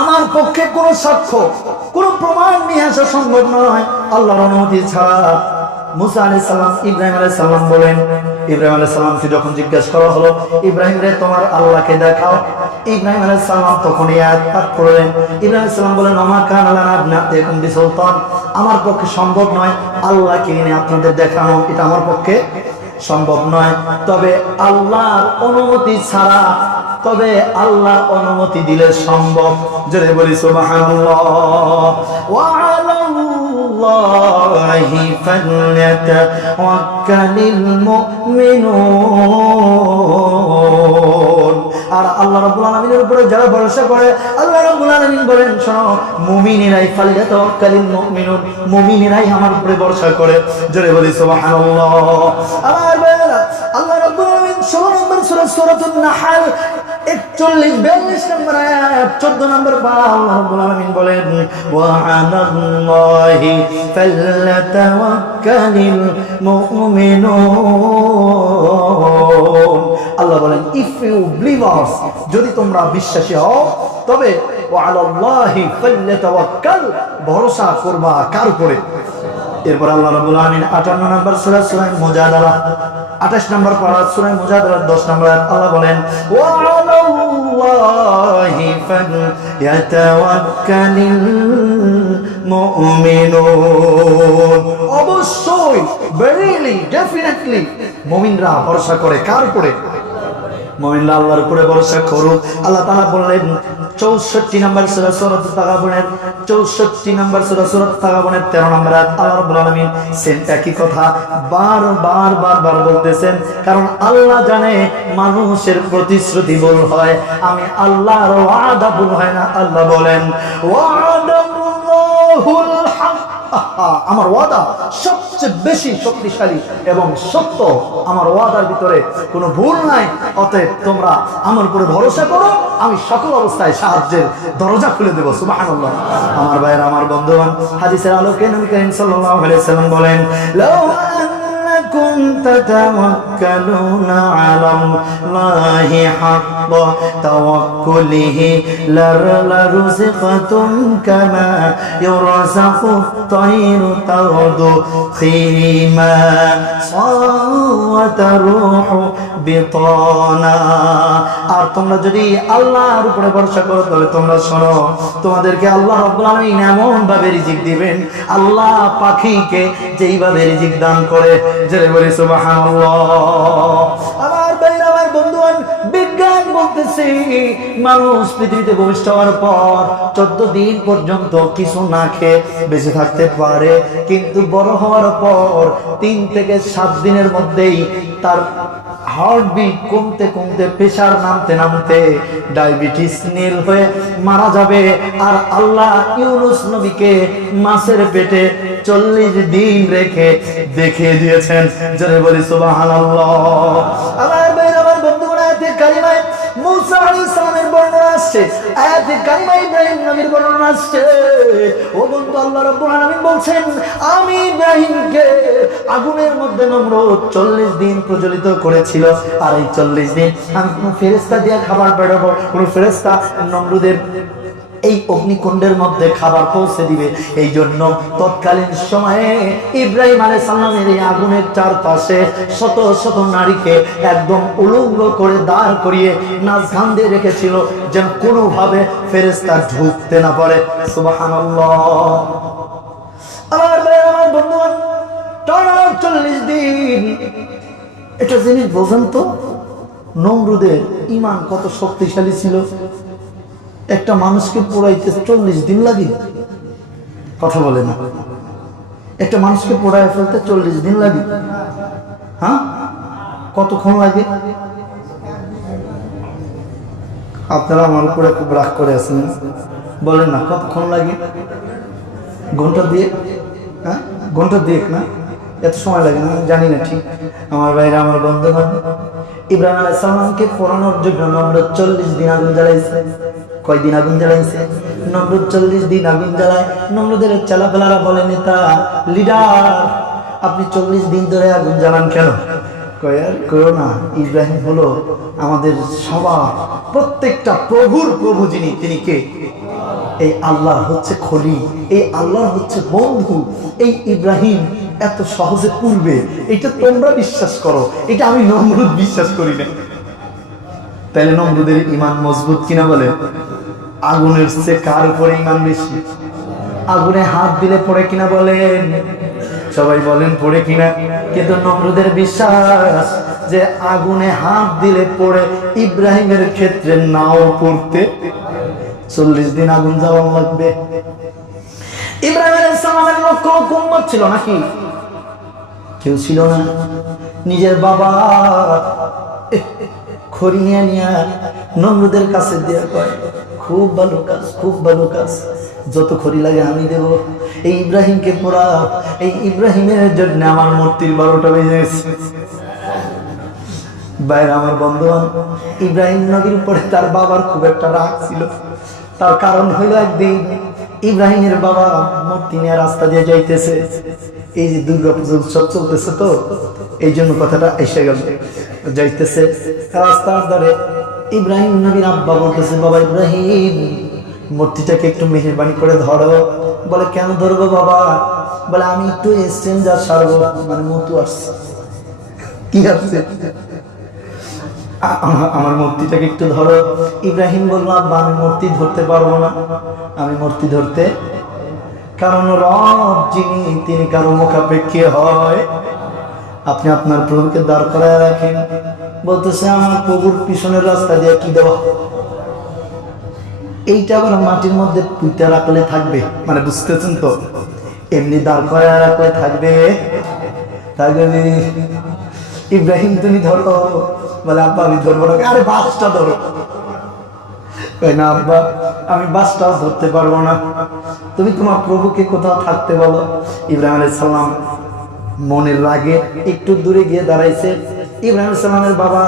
আমার পক্ষে কোনো সাক্ষ্য, কোনো প্রমাণ নিয়ে আসা সম্ভব নয়। আল্লাহর অনুমতি ছাড়া বলেন আমার আল্লাহ পক্ষে সম্ভব নয় আল্লাহকে এনে আপনাদের দেখানো, এটা আমার পক্ষে সম্ভব নয়। তবে আল্লাহর অনুমতি ছাড়া তবে আল্লাহ অনুমতি দিলে সম্ভব। জোরে বলি আর আল্লাহ রাব্বুল আলামিনের উপরে যারা ভরসা করে, আল্লাহ রাব্বুল আলামিন বলেন, শোনো, মুমিনিরাই ফালইয়াতাওয়াক্কালিল মুমিনুন, মুমিনিরাই আমার উপরে ভরসা করে। জোরে বলি, সুবহানাল্লাহ। আমার আল্লাহ রাব্বুল আলামিন 16 নম্বর সূরা সূরাতুন নাহল 41 42 নম্বর আয়াত 14 নম্বর বলেন আল্লাহ বলেন ইফ ইউ বিলিভার্স যদি তোমরা বিশ্বাসী হও, তবে ওয়া আলাল্লাহি ফালতাওয়াক্কাল ভরসা করবা কার উপরে? এরপর আল্লাহ রাব্বুল আলামিন 58 নম্বর সূরা সূরা মুজাদালা 28 নম্বর পারা সূরা মুজাদালা 10 নম্বর আল্লাহ বলেন অবশ্যই ভেরিলি ডেফিনেটলি মুমিনরা ভরসা করে, কার উপরে? আল্লাহর উপরে ভরসা করুক। আল্লাহ তাআলা বললেন চৌষট্টি সুরত তাগাবনের চৌষট্টি সুরত তাগাবনের তেরো আল্লাহ রাব্বুল আলামিন সেম একই কথা বার বার বার বার বলতেছেন কারণ আল্লাহ জানে মানুষের প্রতিশ্রুতি ভুল হয়। আমি আল্লাহর ওয়াদা ভুল হয় না আল্লাহ বলেন আহা, আমার ওয়াদা সবচেয়ে বেশি শক্তিশালী এবং সত্য আমার ওয়াদার ভিতরে কোনো ভুল নাই। অতএব তোমরা আমার উপরে ভরসা করো, আমি সকল অবস্থায় সাহায্যের দরজা খুলে দেবো সুবাহ আমার ভাইয়ের, আমার বন্ধুবান হাদিসের আলোকে নবী করিম সাল্লাম বলেন কুন্ত আনকুম তাতাওয়াক্কালুনা মাহি হাক حق توكله لر- لرزقتم كما يرزق الطير تغدو خيما وتروح بطانا আর তোমরা যদি আল্লাহর উপরে ভরসা করো তবে তোমরা শোনো তোমাদেরকে আল্লাহ রাব্বুল আলামিন এমন ভাবে রিজিক দিবেন আল্লাহ পাখিকে যেইভাবে রিজিক দান করে জেরে বলি সুবহানাল্লাহ বলতেছে মানুষ পৃথিবীতে ভূমিষ্ঠ হওয়ার পর চোদ্দ দিন পর্যন্ত কিছু না খেয়ে বেঁচে থাকতে পারে। কিন্তু বড় হওয়ার পর তিন থেকে সাত দিনের মধ্যেই তার হার্টবিট কমতে কমতে প্রেশার নামতে নামতে ডায়াবেটিস নীল হয়ে মারা যাবে। আর আল্লাহ ইউনুস নবীকে মাছের পেটে চল্লিশ দিন রেখে দেখিয়ে দিয়েছেন। জনে বলি আমার ভাইয়ের, আমার বন্ধুগণ আয়াতে কালিমায় মুসা আলাইহিস সালামের বর্ণনা আসছে। আয়াতে কালিমা ইব্রাহিম নবীর বর্ণনা আসছে। ও বন্ধু, আল্লাহ রাব্বুল আলামিন বলছেন, আমি ইব্রাহিমকে আগুনের মধ্যে নমরুদ চল্লিশ দিন প্রজ্বলিত করেছিল। আর এই চল্লিশ দিন আমি কোনো ফেরেস্তা দিয়ে খাবার বেরোবো কোনো ফেরেশতা নমরুদের এই অগ্নিকুণ্ডের মধ্যে খাবার পৌঁছে দিবে। এই জন্য তৎকালীন সময়ে ইব্রাহিম আলাই সাল্লামের এই আগুনের চারপাশে শত শত নারীকে একদম উলঙ্গ করে দাঁড় করিয়ে নাচ গান দিয়ে রেখেছিল, যেন কোনোভাবে ফেরেস্তা ঢুকতে না পারে। দিন। এটা জিনিস বোঝেন তো, নমরুদের ইমান কত শক্তিশালী ছিল। একটা মানুষকে পোড়াইতে চল্লিশ দিন লাগে। কথা বলে না। একটা মানুষকে পোড়ায় ফেলতে চল্লিশ দিন লাগে। হ্যাঁ? কতক্ষণ লাগে? আপনারা আমার উপরে খুব রাগ করে আছেন। বলেন না, কতক্ষণ লাগে? ঘণ্টা দিয়ে হ্যাঁ? ঘণ্টা দিয়ে না? এত সময় লাগে না জানি না ঠিক। আমার ভাইরা, আমার বন্ধুগণ। ইব্রাহিম আলাইহিস সালামকে পোড়ানোর জন্য নমরুদ চল্লিশ দিন আগুন জ্বালাইছে। কয়দিন আগুন জ্বালাইছে? নমরুদ চল্লিশ দিন আগুন জ্বালায়। নমরুদের চালাফেলারা বলে, নেতা লিডার আপনি চল্লিশ দিন ধরে আগুন জ্বালান কেন? কয়, আর করো না, ইব্রাহিম হলো আমাদের সবার, প্রত্যেকটা প্রভুর প্রভু যিনি, তিনি কে? এই আল্লাহ হচ্ছে খলি এই আল্লাহ হচ্ছে বন্ধু। এই ইব্রাহিম এত সহজে পূর্বে এটা তোমরা বিশ্বাস করো, এটা আমি নমরুদ বিশ্বাস করি না তাহলে নমরুদের ইমান মজবুত কিনা বলে? আগুনের চেয়ে কার উপরে ইমান বেশি? আগুনে হাত দিলে পড়ে কিনা বলেন সবাই বলেন, পড়ে কিনা। কিন্তু নমরুদের বিশ্বাস যে আগুনে হাত দিলে পড়ে ইব্রাহিমের ক্ষেত্রে নাও পড়তে চল্লিশ দিন আগুন যাওয়া লাগবে। ইব্রাহিম আলাইহিস সালামের লক্ষ কুম্মত ছিল নাকি? কেউ ছিল না। নিজের বাবা খড়ি নিয়ে নমরুদের কাছে দেওয়া কয়, খুব ভালো কাজ, খুব ভালো কাজ। যত খড়ি লাগে আমি দেব। এই ইব্রাহিমকে পোড়াও এই ইব্রাহিমের জন্য আমার মূর্তির বারোটা বেজে গেছে। বাইরে আমার বন্ধুবান ইব্রাহিম নবীর উপরে তার বাবার খুব একটা রাগ ছিল। তার কারণ হইল একদিন ইব্রাহিমের বাবা মূর্তি নিয়ে রাস্তা দিয়ে যাইতেছে। এই যে দুর্গা পুজো উৎসব চলতেছে তো, এই জন্য কথাটা এসে গেল। যাইতেছে। রাস্তার ধরে ইব্রাহিম নবীর আব্বা বলতেছে, বাবা ইব্রাহিম, মূর্তিটাকে একটু মেহরবানি করে ধরো। বলে, কেন ধরবো বাবা? বলে, আমি একটু এক্সচেঞ্জার সারবো মানে মতু আসছে। কি আসছে? আমার মূর্তিটাকে একটু ধরো। ইব্রাহিম বলল, আব্বা, আমি মূর্তি ধরতে পারব না। আমি মূর্তি ধরতে, কারণ রব যিনি, তিনি কারও মুখাপেক্ষী হয়। আপনি আপনার প্রভুকে দাঁড় করায় রাখেন। বলতেছে, আমার প্রভুর পিছনের রাস্তা দিয়ে কি দেওয়া? এইটা আবার মাটির মধ্যে পুঁতে রাখলে থাকবে মানে বুঝতেছেন তো? এমনি দাঁড় করায় রাখলে থাকবে। থাকবে ইব্রাহিম, তুমি ধরো। বলে, আব্বা, আমি ধরবো না। আরে, বাসটা ধরো। না, আব্বা, আমি বাসটাও ধরতে পারব না। তুমি তোমার প্রভুকে কোথাও থাকতে বলো। ইব্রাহিম আলাইহিস সালাম মনের রাগে একটু দূরে গিয়ে দাঁড়াইছে। ইব্রাহিম সালামের বাবা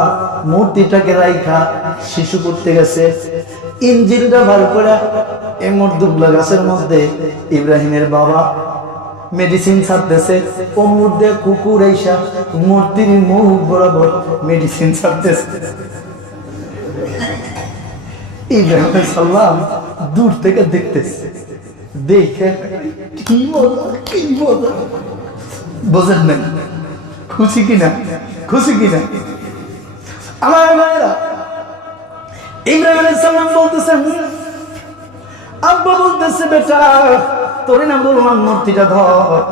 মূর্তিটাকে রাইখা শিশু করতে গেছে। ইঞ্জিনটা বার করে এমর দুবলা গাছের মধ্যে ইব্রাহিমের বাবা মেডিসিন ছাড়তেছে। ও মধ্যে কুকুর এইসা মূর্তির মুখ বরাবর মেডিসিন ছাড়তেছে। ইব্রাহিম সাল্লাম দূর থেকে দেখতেছে। দেখে, কি মজা কি মজা বোঝেন না খুশি কিনা? খুশি কিনা? আমার ভাইরা ইব্রাহিম আলাইহিস সালাম বলতেছে আব্বা বলতেছে, বেটা, তোরে না বললাম মূর্তিটা ধর।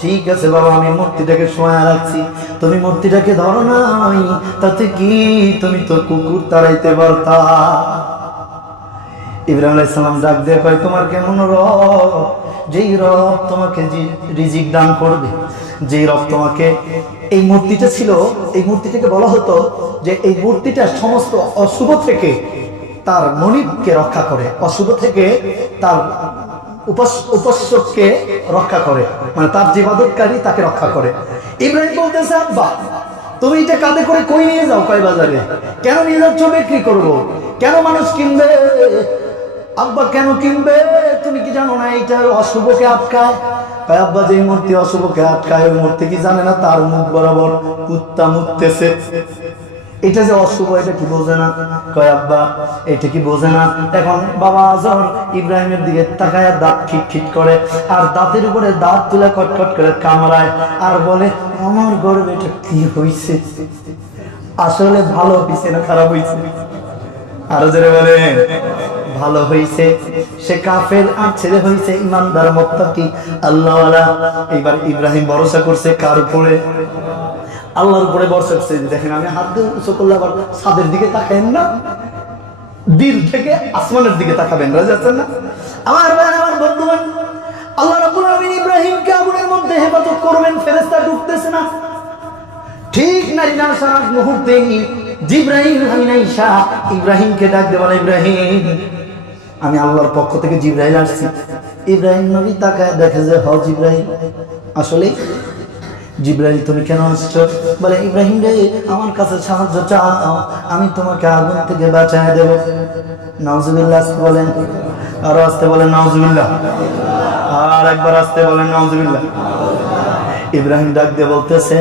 ঠিক আছে বাবা, আমি মূর্তিটাকে শোয়া রাখছি। তুমি মূর্তিটাকে ধরো নাই, তাতে কি তুমি তো কুকুর তাড়াইতে পারতা? ইব্রাহিম আলাইহিস সালাম ডাক দিয়ে কয়, তোমার কেমন রব? যেই রব তোমাকে রিজিক দান করবে যেই রব তোমাকে এই মূর্তিটা ছিল, এই মূর্তিটাকে বলা হতো যে এই মূর্তিটা সমস্ত অশুভ থেকে তার মনিবকে রক্ষা করে, অশুভ থেকে তার উপাস- উপাস্যকে রক্ষা করে মানে তার জীবাদতকারী তাকে রক্ষা করে। ইব্রাহিম বলতেছে, আব্বা, তুমি এটা কাঁধে করে কই নিয়ে যাও কয় বাজারে? কেন নিয়ে যাচ্ছ, বিক্রি করব? কেন মানুষ কিনবে? আব্বা, কেন কিনবে? তুমি কি জানো না, এইটা অশুভকে আটকায়? কয় আব্বা যে মূর্তি অশুভকে আটকায়, ওই মূর্তি কি জানে না? তার মুখ বরাবর কুত্তা মুততেছে। এটা যে অশুভ, এটা কি বোঝে না? কয় আব্বা, এটা কি বোঝে না? এখন বাবা আজর ইব্রাহিমের দিকে তাকায় দাঁত খিট খিট করে আর দাঁতের উপরে দাঁত তুলে কটকট করে কামড়ায় আর বলে, আমার গর্বে এটা কি হয়েছে আসলে ভালো হয়েছে না খারাপ হয়েছে আরও জোরে বলেন। ভালো হয়েছে সে কাফের আর ছেলে হয়েছে ইমানদার, মোত্তাকি, আল্লাহওয়ালা। এইবার ইব্রাহিম ভরসা করছে কার উপরে? আল্লাহর উপরে ভরসা করছে। দেখেন আমি হাত দিয়ে উঁচু করলে আবার ছাদের দিকে তাকাইন না? দিল থেকে আসমানের দিকে তাকাবেন, রাজি আছেন না? আমার ভাই, আমার বন্ধুবান আল্লাহ রাব্বুল আলামিন ইব্রাহিমকে আগুনের মধ্যে হেফাজত করবেন, ফেরেশতা ঢুকতেছে না? ঠিক নারী না সারা মুহূর্তে জিব্রাহিম ইব্রাহিমকে ডাক দেব ইব্রাহিম আমি আল্লাহর পক্ষ থেকে জিব্রাহিম আসছি। ইব্রাহিম নবী তাকায় দেখে যে হজ ইব্রাহিম আসলে জিব্রাহিম তুমি কেন আসছো? বলে, ইব্রাহিম রে, আমার কাছে সাহায্য চাও। আমি তোমাকে আগুন থেকে বাঁচায় দেব। নাউজুবিল্লাহ, আসতে বলেন। আরও আসতে বলেন, নাউজুবিল্লাহ। আর একবার আসতে বলেন, নাউজুবিল্লাহ। ইব্রাহিম ডাক দিয়ে বলতেছে,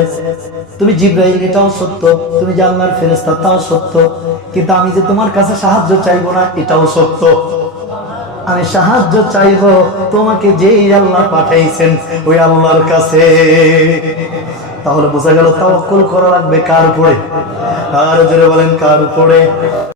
তুমি জিব্রাহিম এটাও সত্য। তুমি আল্লাহর ফেরেস্তা তাও সত্য। কিন্তু আমি যে তোমার কাছে সাহায্য চাইব না, এটাও সত্য। আমি সাহায্য চাইব। তোমাকে যেই আল্লাহ পাঠাইছেন, ওই আল্লাহর কাছে। তাহলে বোঝা গেল তাওয়াক্কুল করা লাগবে কার উপরে? আর জোরে বলেন কার উপরে?